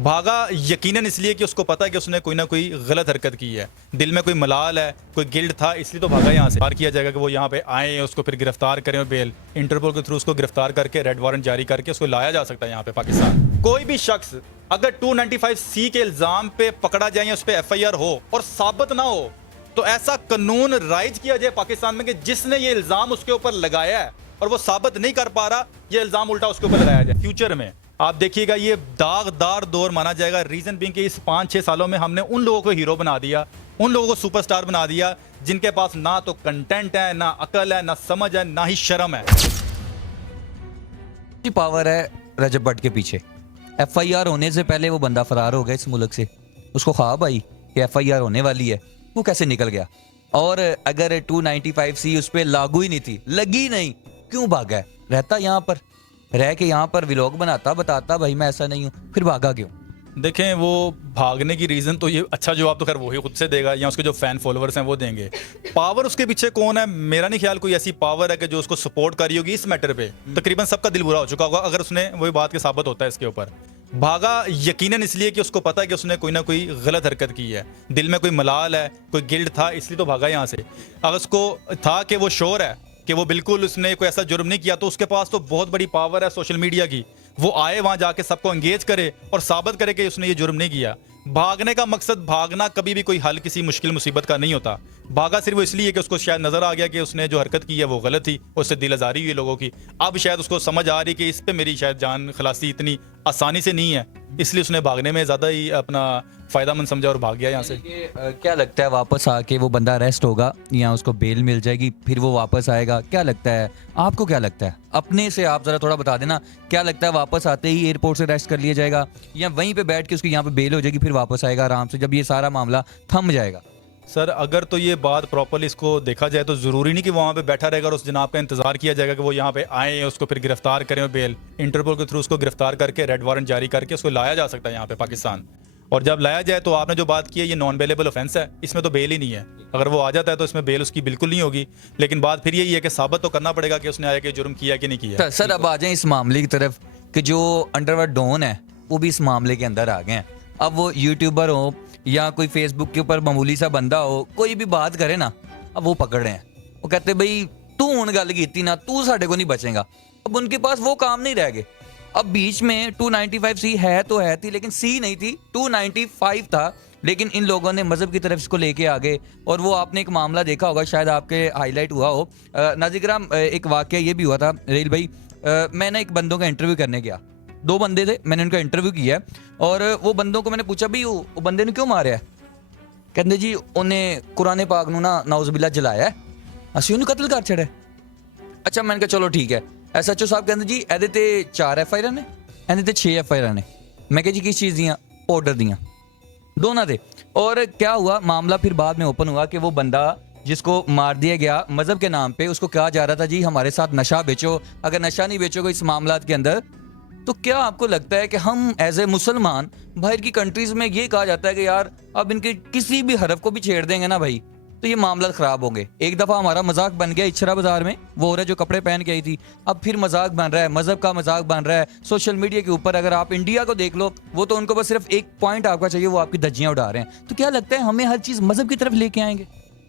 भागा यकीनन इसलिए कि उसको पता है कि उसने कोई ना कोई गलत हरकत की है, दिल में कोई मलाल है, कोई गिल्ट था, इसलिए तो भागा यहाँ से। बार किया जाएगा कि वो यहाँ पे आए, उसको फिर गिरफ्तार करें, बेल इंटरपोल के थ्रू उसको गिरफ्तार करके रेड वारंट जारी करके उसको लाया जा सकता है यहाँ पे पाकिस्तान। कोई भी शख्स अगर 295C के इल्जाम पे पकड़ा जाए या उस पर FIR हो और साबित ना हो तो ऐसा कानून राइज किया जाए पाकिस्तान में कि जिसने ये इल्जाम उसके ऊपर लगाया है और वो साबित नहीं कर पा रहा, ये इल्जाम उल्टा उसके ऊपर लगाया जाए। फ्यूचर में आप देखिएगा ये दागदार दौर माना जाएगा। रीजन बीइंग कि इस 5-6 सालों में हमने उन लोगों को हीरो बना दिया, उन लोगों को सुपरस्टार बना दिया जिनके पास ना तो कंटेंट है, ना अकल है, ना समझ है, ना ही शर्म है। पावर है रजब भट्ट के पीछे। FIR होने से पहले वो बंदा फरार हो गया इस मुल्क से। उसको ख्वाब आई कि FIR होने वाली है, वो कैसे निकल गया? और अगर 295C उस पर लागू ही नहीं थी, लगी नहीं, क्यों भागा है? रहता यहाँ पर, रह के यहाँ पर व्लॉग बनाता, बताता भाई मैं ऐसा नहीं हूँ, फिर भागा क्यों? देखें, वो भागने की रीज़न तो ये अच्छा जवाब तो खैर वही खुद से देगा या उसके जो फैन फॉलोअर्स हैं वो देंगे। पावर उसके पीछे कौन है? मेरा नहीं ख्याल कोई ऐसी पावर है कि जो उसको सपोर्ट कर रही होगी इस मैटर पे। तकरीबन सबका दिल बुरा हो चुका होगा अगर उसने वही बात के साबित होता है इसके ऊपर। भागा यकीनन इसलिए कि उसको पता है कि उसने कोई ना कोई गलत हरकत की है, दिल में कोई मलाल है, कोई गिल्ट था, इसलिए तो भागा यहाँ से। अगर उसको था कि वो श्योर है कि वो बिल्कुल उसने कोई ऐसा जुर्म नहीं किया तो उसके पास तो बहुत बड़ी पावर है सोशल मीडिया की। वो आए वहां जाके सबको एंगेज करे और साबित करे कि उसने ये जुर्म नहीं किया। भागने का मकसद, भागना कभी भी कोई हल किसी मुश्किल मुसीबत का नहीं होता। भागा सिर्फ वो इसलिए कि उसको शायद नजर आ गया कि उसने जो हरकत की है वो गलत थी, उससे दिल आजारी हुई लोगों की। अब शायद उसको समझ आ रही कि इस पे मेरी शायद जान खलासी इतनी आसानी से नहीं है, इसलिए उसने भागने में ज्यादा ही अपना फायदामंद समझा और भाग गया यहाँ से। क्या लगता है वापस आके वो बंदा अरेस्ट होगा या उसको बेल मिल जाएगी, फिर वो वापस आएगा? क्या लगता है आपको? क्या लगता है अपने से आप जरा थोड़ा बता देना। क्या लगता है वापस आते ही एयरपोर्ट से अरेस्ट कर लिया जाएगा या वहीं पे बैठ के उसकी यहाँ पे बेल हो जाएगी, फिर वापस आएगा आराम से जब ये सारा मामला थम जाएगा? सर, अगर तो ये बात प्रॉपरली इसको देखा जाए तो ज़रूरी नहीं कि वहाँ पे बैठा रहेगा और उस जनाब का इंतजार किया जाएगा कि वो यहाँ पे आए, उसको फिर गिरफ्तार करें और बेल इंटरपोल के थ्रू उसको गिरफ्तार करके रेड वारंट जारी करके उसको लाया जा सकता है यहाँ पे पाकिस्तान। और जब लाया जाए तो आपने जो बात की है ये नॉन बेलेबल ऑफेंस है, इसमें तो बेल ही नहीं है। अगर वो आ जाता है तो इसमें बेल उसकी बिल्कुल नहीं होगी, लेकिन बात फिर यही है कि साबित तो करना पड़ेगा कि उसने आया कि जुर्म किया कि नहीं किया। सर अब आ जाए इस मामले की तरफ कि जो अंडरवर्ल्ड डॉन है वो भी इस मामले के अंदर आ गए हैं। अब वो यूट्यूबर हो या कोई फेसबुक के ऊपर मामूली सा बंदा हो, कोई भी बात करे ना, अब वो पकड़ रहे हैं। वो कहते भाई तू हुण गल कीती ना, तू साडे को नहीं बचेगा। अब उनके पास वो काम नहीं रह गए। अब बीच में 295C है तो है थी, लेकिन C नहीं थी, 295 था। लेकिन इन लोगों ने मजहब की तरफ इसको लेके आ गए। और वो आपने एक मामला देखा होगा, शायद आपके हाईलाइट हुआ हो नाज़िर, एक वाकया ये भी हुआ था रेल भाई। मैं ना एक बंदों का इंटरव्यू करने गया, 2 बंदे थे, मैंने उनका इंटरव्यू किया है। और वो बंदों को मैंने पूछा भाई वो बंदे ने क्यों मारा है? कहते जी उन्हें कुरान पाक नू ना नाउज़ुबिल्लाह जलाया है, असी उन्हें कत्ल कर छड़े। अच्छा, मैंने कहा चलो ठीक है। SHO साहब कहते जी एदे ते 4 FIR ने, एदे ते 6 FIR ने। मैं कहा जी किस चीज़ दियाँ? पाउडर दियाँ, दोनों थे। और क्या हुआ, मामला फिर बाद में ओपन हुआ कि वो बंदा जिसको मार दिया गया मजहब के नाम पे, उसको कहा जा रहा था जी हमारे साथ नशा बेचो, अगर नशा नहीं बेचोगे इस मामला के अंदर तो क्या आपको लगता है कि हम एज ए मुसलमान बाहर की कंट्रीज में ये कहा जाता है कि यार अब इनके किसी भी हरफ को भी छेड़ देंगे ना भाई तो ये मामला खराब होंगे। एक दफ़ा हमारा मजाक बन गया इचरा बाजार में, वो औरत जो कपड़े पहन के आई थी, अब फिर मजाक बन रहा है, मजहब का मजाक बन रहा है सोशल मीडिया के ऊपर। अगर आप इंडिया को देख लो, वो तो उनको बस सिर्फ एक पॉइंट आपका चाहिए, वो आपकी धज्जियां उड़ा रहे हैं। तो क्या लगता है हमें हर चीज़ मजहब की तरफ लेके आएंगे?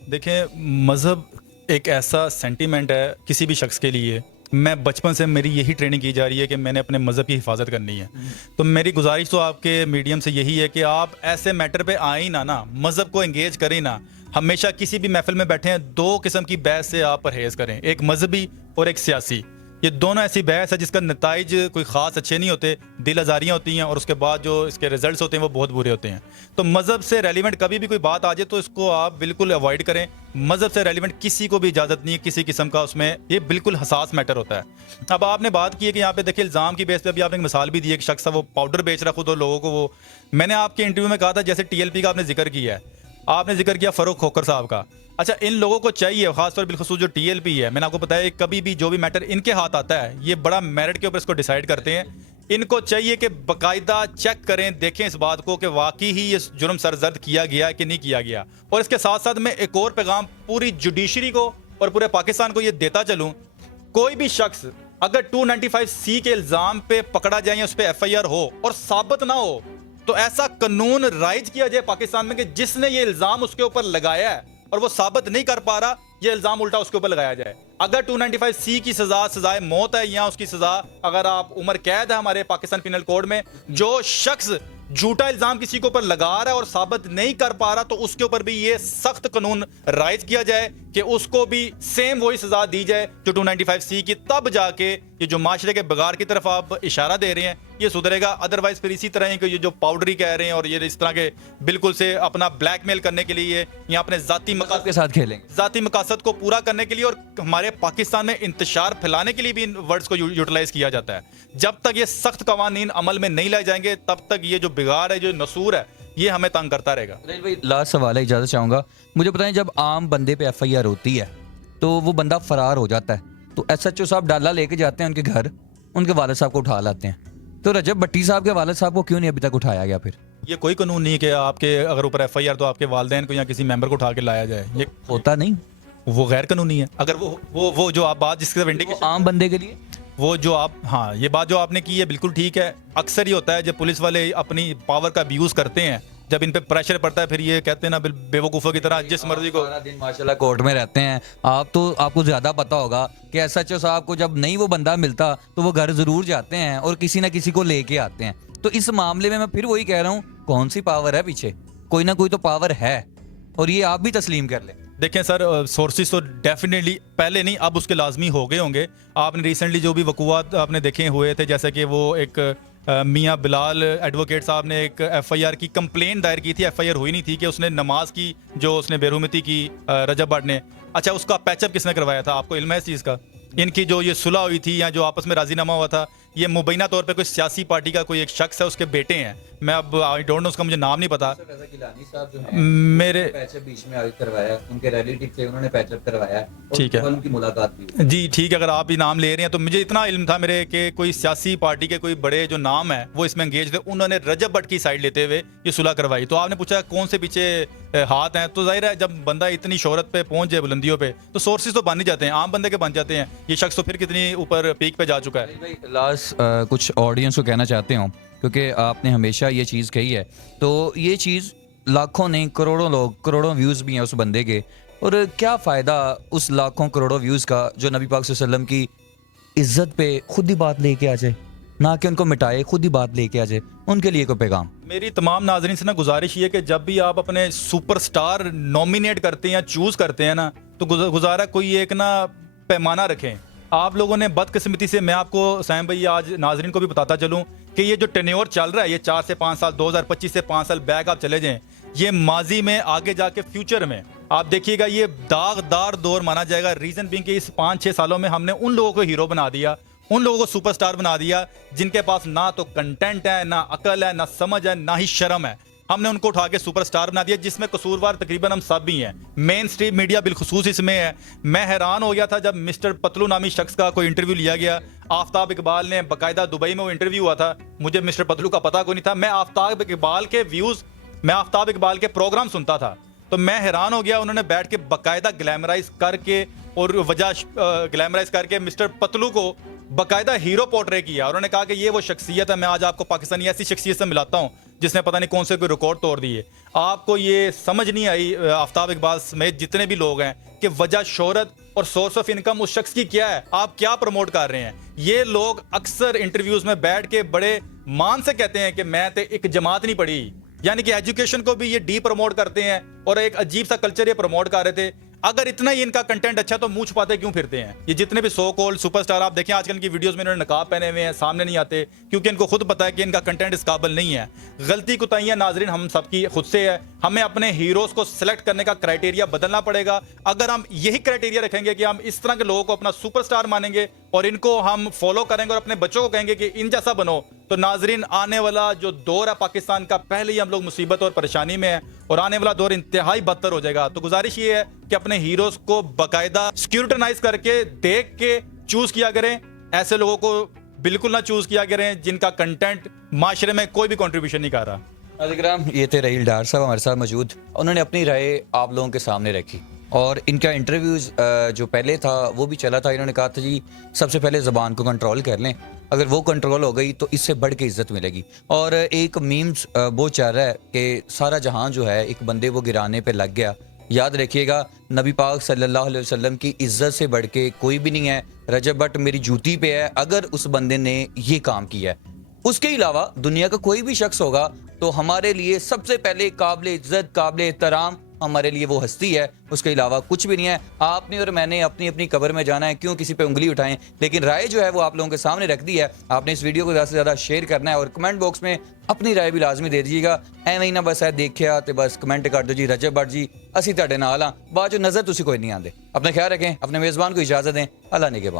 देखें, मज़हब एक ऐसा सेंटीमेंट है किसी भी शख्स के लिए। मैं बचपन से मेरी यही ट्रेनिंग की जा रही है कि मैंने अपने मज़हब की हिफाजत करनी है। तो मेरी गुजारिश तो आपके मीडियम से यही है कि आप ऐसे मैटर पे आए ना, मज़हब को एंगेज करें ना। हमेशा किसी भी महफिल में बैठे हैं, 2 किस्म की बहस से आप परहेज़ करें, एक मजहबी और एक सियासी। ये दोनों ऐसी बहस है जिसका नताइज कोई ख़ास अच्छे नहीं होते, दिल आज़ारियाँ होती हैं और उसके बाद जो इसके रिजल्ट्स होते हैं वो बहुत बुरे होते हैं। तो मज़हब से रेलिवेंट कभी भी कोई बात आ जाए तो इसको आप बिल्कुल अवॉइड करें। मज़हब से रेलिवेंट किसी को भी इजाज़त नहीं है किसी किस्म का, उसमें ये बिल्कुल हसास मैटर होता है। अब आपने बात की है कि यहाँ पे देखिए इल्ज़ाम की बेस पे अभी आपने एक मिसाल भी दी है कि शख्स वो पाउडर बेच रहा खुद और लोगों को। वो मैंने आपके इंटरव्यू में कहा था, जैसे TLP का आपने जिक्र किया है, आपने जिक्र किया फ़ारूक खोखर साहब का। अच्छा, इन लोगों को चाहिए, खासतौर बिलखसूस जो TLP है, मैंने आपको बताया कभी भी जो भी मैटर इनके हाथ आता है ये बड़ा मेरिट के ऊपर इसको डिसाइड करते हैं। इनको चाहिए कि बाकायदा चेक करें, देखें इस बात को कि वाकई ही ये जुर्म सरजद किया गया कि नहीं किया गया। और इसके साथ साथ मैं एक और पैगाम पूरी जुडिशरी को और पूरे पाकिस्तान को ये देता चलूँ, कोई भी शख्स अगर 295C के इल्ज़ाम पे पकड़ा जाए या उस पर FIR हो और साबित ना हो तो ऐसा कानून राइज किया जाए पाकिस्तान में कि जिसने ये इल्जाम उसके ऊपर लगाया है और वो साबित नहीं कर पा रहा, ये इल्जाम उल्टा उसके ऊपर लगाया जाए। अगर 295C की सजाए मौत है या उसकी सजा अगर आप उम्र कैद है हमारे पाकिस्तान पिनल कोड में, जो शख्स झूठा इल्जाम किसी के ऊपर लगा रहा है और साबित नहीं कर पा रहा, तो उसके ऊपर भी ये सख्त कानून राइज किया जाए कि उसको भी सेम वही सजा दी जाए जो 295C की। तब जाके ये जो माशरे के बिगाड़ की तरफ आप इशारा दे रहे हैं ये सुधरेगा। अदरवाइज फिर इसी तरह ही ये जो पाउडरी कह रहे हैं और ये इस तरह के बिल्कुल से अपना ब्लैकमेल करने के लिए या अपने जाती मकसद के साथ खेलेंगे, जाती मकासद को पूरा करने के लिए और हमारे पाकिस्तान में इंतशार फैलाने के लिए भी इन वर्ड्स को यूटिलाइज किया जाता है। जब तक ये सख्त कवानीन अमल में नहीं लाए जाएंगे तब तक ये जो बिगाड़ है, जो नसूर है, ये हमें तंग करता रहेगा। भाई लास्ट सवाल है, इजाजत चाहूंगा, मुझे बताएं जब आम बंदे पे FIR होती है तो वो बंदा फरार हो जाता है, तो SHO साहब डाला लेके जाते हैं उनके घर, उनके वालिद साहब को उठा लाते हैं, तो रजब भट्टी साहब के वालिद साहब को क्यों नहीं अभी तक उठाया गया? फिर ये कोई कानून नहीं है कि आपके अगर ऊपर FIR तो आपके वालिदैन को या किसी मेंबर को उठा के लाया जाए, ये होता नहीं, वो गैर कानूनी है। अगर वो जो आप बात जिसके वो आम बंदे के लिए वो जो आप, हाँ, ये बात जो आपने की है बिल्कुल ठीक है। अक्सर ही होता है जब पुलिस वाले अपनी पावर का अब्यूज करते हैं, जब इन पे प्रेशर पड़ता है, फिर ये कहते हैं ना बेवकूफ़ों की तरह जिस मर्जी को। सारा दिन माशाल्लाह कोर्ट में रहते हैं आप, तो आपको ज्यादा पता होगा कि SHO साहब को जब नहीं वो बंदा मिलता तो वो घर जरूर जाते हैं और किसी ना किसी को लेके आते हैं। तो इस मामले में मैं फिर वही कह रहा हूँ, कौन सी पावर है पीछे? कोई ना कोई तो पावर है और ये आप भी तस्लीम कर लें। देखें सर, सोर्सेज तो डेफिनेटली पहले नहीं अब उसके लाजमी हो गए होंगे। आपने रिसेंटली जो भी वकूआत आपने देखे हुए थे, जैसे कि वो एक मियाँ बिलाल एडवोकेट साहब ने एक FIR की कंप्लेंट दायर की थी, FIR हुई नहीं थी, कि उसने नमाज की जो उसने बेरुमती की रजब भट्ट ने। अच्छा, उसका पैचअप किसने करवाया था? आपको इल्म है इस चीज़ का? इनकी जो ये सुलह हुई थी या जो आपस में राजीनामा हुआ था, ये मुबैना तौर पे कोई सियासी पार्टी का कोई एक शख्स है, उसके बेटे हैं, मैं अब आई डोंट नो, उसका मुझे नाम नहीं पता। मेरे पैचअप बीच में आगे करवाया, उनके रिलेटिव थे, उन्होंने पैचअप करवाया, ठीक है, उनकी मुलाकात भी जी ठीक है। अगर आप ये नाम ले रहे हैं तो मुझे इतना इल्म था मेरे कि कोई सियासी पार्टी के कोई बड़े जो नाम है वो इसमें एंगेज थे, उन्होंने रजब भट्ट की साइड लेते हुए ये सुलह करवाई। तो आपने पूछा कौन से पीछे हाथ हैं, तो जाहिर है जब बंदा इतनी शोहरत पे पहुंच जाए, बुलंदियों पे, तो सोर्सेज तो बन ही जाते हैं, आम बंदे के बन जाते हैं। ये शख्स तो फिर कितनी ऊपर पीक पे जा चुका है। लास्ट कुछ ऑडियंस को कहना चाहते हूँ, क्योंकि आपने हमेशा ये चीज़ कही है, तो ये चीज़ लाखों नहीं करोड़ों लोग, करोड़ों व्यूज़ भी हैं उस बंदे के, और क्या फ़ायदा उस लाखों करोड़ों व्यूज़ का जो नबी पाक सल्लल्लाहु अलैहि वसल्लम की इज्जत पे खुद ही बात लेके आ जाए, ना कि उनको मिटाए, खुद ही बात लेके आ जाए। उनके लिए कोई पैगाम? मेरी तमाम नाजरीन से ना गुजारिश ये कि जब भी आप अपने सुपरस्टार नॉमिनेट करते हैं या चूज़ करते हैं ना, तो गुजारा कोई एक ना पैमाना रखें। आप लोगों ने बदकिस्मती से, मैं आपको साइम भाई आज नाजरीन को भी बताता चलूँ कि ये जो टेन्योर चल रहा है, ये 4 से 5 साल, 2025 से 5 साल बैक आप चले जाएं, ये माजी में आगे जाके फ्यूचर में आप देखिएगा ये दागदार दौर माना जाएगा। रीज़न बीइंग कि इस 5-6 सालों में हमने उन लोगों को हीरो बना दिया, उन लोगों को सुपरस्टार बना दिया जिनके पास ना तो कंटेंट है, ना अकल है, ना समझ है, ना ही शर्म है। हमने उनको उठा के सुपरस्टार बना दिया, जिसमें कसूरवार तकरीबन हम सब भी हैं। मेन स्ट्रीम मीडिया बिलखुसूस इसमें है। मैं हैरान हो गया था जब मिस्टर पतलू नामी शख्स का कोई इंटरव्यू लिया गया। आफ्ताब इकबाल ने बाकायदा दुबई में वो इंटरव्यू हुआ था, मुझे मिस्टर पतलू का पता कोई नहीं था। मैं आफ्ताब इकबाल के व्यूज़, मैं आफ्ताब इकबाल के प्रोग्राम सुनता था, तो मैं हैरान हो गया। उन्होंने बैठ के बाकायदा ग्लैमराइज करके और वजह ग्लैमराइज करके मिस्टर पतलू को बाकायदा हीरो पोर्ट्रे किया। उन्होंने कहा कि ये वो शख्सियत है, मैं आज आपको पाकिस्तानी ऐसी शख्सियत से मिलाता हूँ जिसने पता नहीं कौन से कोई रिकॉर्ड तोड़ दिए। आपको ये समझ नहीं आई, आफ्ताब इकबाल समेत जितने भी लोग हैं, कि वजह शोहरत और सोर्स ऑफ इनकम उस शख्स की क्या है, आप क्या प्रमोट कर रहे हैं। ये लोग अक्सर इंटरव्यूज में बैठ के बड़े मान से कहते हैं कि मैं तो एक जमात नहीं पढ़ी, यानी कि एजुकेशन को भी ये डी प्रमोट करते हैं और एक अजीब सा कल्चर ये प्रमोट कर रहे थे। अगर इतना ही इनका कंटेंट अच्छा तो मुंह छुपाते क्यों फिरते हैं? ये जितने भी सो कॉल्ड सुपरस्टार आप देखें आजकल की वीडियोस में इन्होंने नकाब पहने हुए हैं, सामने नहीं आते क्योंकि इनको खुद पता है कि इनका कंटेंट इस काबिल नहीं है। गलती कुताहियां नाजरीन हम सबकी खुद से है। हमें अपने हीरोज को सिलेक्ट करने का क्राइटेरिया बदलना पड़ेगा। अगर हम यही क्राइटेरिया रखेंगे कि हम इस तरह के लोगों को अपना सुपरस्टार मानेंगे और इनको हम फॉलो करेंगे और अपने बच्चों को कहेंगे कि इन जैसा बनो, तो नाजरीन आने वाला जो दौर है पाकिस्तान का, पहले ही हम लोग मुसीबत और परेशानी में है और आने वाला दौर इंतहाई बदतर हो जाएगा। तो गुजारिश ये है कि अपने हीरोज को बाकायदा स्क्रूटनाइज करके देख के चूज किया करें। ऐसे लोगों को बिल्कुल ना चूज किया करें जिनका कंटेंट माशरे में कोई भी कंट्रीब्यूशन नहीं कर रहा। नाज़रीन, ये थे रहील डार साहब हमारे साथ मौजूद। उन्होंने अपनी राय आप लोगों के सामने रखी। और इनका इंटरव्यूज़ जो पहले था वो भी चला था। इन्होंने कहा था जी सबसे पहले ज़बान को कंट्रोल कर लें, अगर वो कंट्रोल हो गई तो इससे बढ़ के इज़्ज़त मिलेगी। और एक मीम्स वो चल रहा है कि सारा जहां जो है एक बंदे को गिराने पे लग गया। याद रखिएगा नबी पाक सल्लल्लाहु अलैहि वसल्लम की इज़्ज़त से बढ़ के कोई भी नहीं है। रजब भट्ट मेरी जूती पे है अगर उस बंदे ने ये काम किया है। उसके अलावा दुनिया का कोई भी शख्स होगा तो हमारे लिए सबसे पहले काबिल इज्जत काबिल एहतराम हमारे लिए वो हस्ती है, उसके अलावा कुछ भी नहीं है। आपने और मैंने अपनी अपनी कब्र में जाना है, क्यों किसी पे उंगली उठाएं। लेकिन राय जो है वो आप लोगों के सामने रख दी है। आपने इस वीडियो को ज़्यादा से ज़्यादा शेयर करना है और कमेंट बॉक्स में अपनी राय भी लाजमी दे दीजिएगा। एवं ही ना बस है देखिया तो बस कमेंट कर दो जी रजब भट्ट जी असी तुहाडे नाल हां, बाद जो नज़र तुसी कोई नहीं आंदे। अपना ख्याल रखें, अपने मेज़बान को इजाज़त दें। अल्लाह निगहबान।